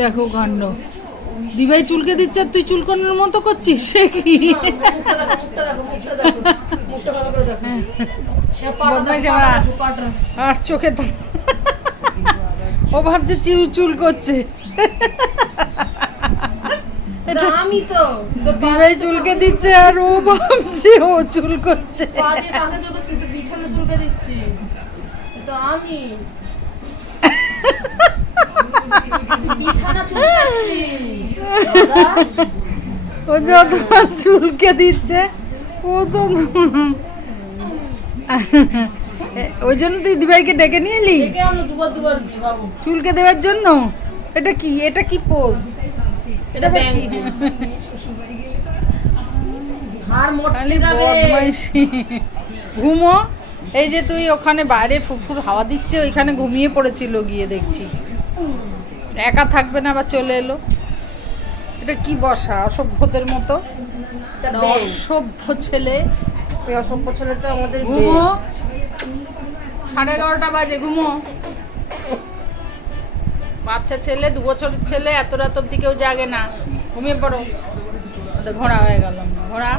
দেখো কাণ্ড, দিভাই চুলকে দিচ্ছে আর তুই চুলকানোর মতো করছিস, সে কি বদমাইশ আমার। আর চোখে ও ভাবছে চুল করছে, আমি তো দিভাই চুলকে দিচ্ছে আর ও ভাবছে ও চুল করছে। বিছানা চুলকে দিচ্ছি তো আমি বিছানা চুলকাচ্ছিস ও যত চুলকে দিচ্ছে ও তো ওই জন্য তুই দিভাইকে ডেকে নিয়ে এলি দুবার খাবো চুলকে দেওয়ার জন্য। এটা কি পোজ? এটা ব্যাংক ঘাড় মোটলে যাবে। ঘুমো, এই যে তুই ওখানে বাইরে ফুরফুর হাওয়া দিচ্ছে ওইখানে ঘুমিয়ে পড়েছিল, গিয়ে দেখছি একা থাকবে না, আবার চলে এলো। এটা কি বসা অসভ্যদের মতো, অসভ্য ছেলে। এই অসভ্য ছেলেটা আমাদের ঘুমো, 11:30 বাজে, ঘুমো। বাচ্চা ছেলে, 2 বছরের ছেলে, এত রাত অব্দি কেউ জাগে না, ঘুমিয়ে পড়ো। ঘোড়া হয়ে গেল, ঘোড়া।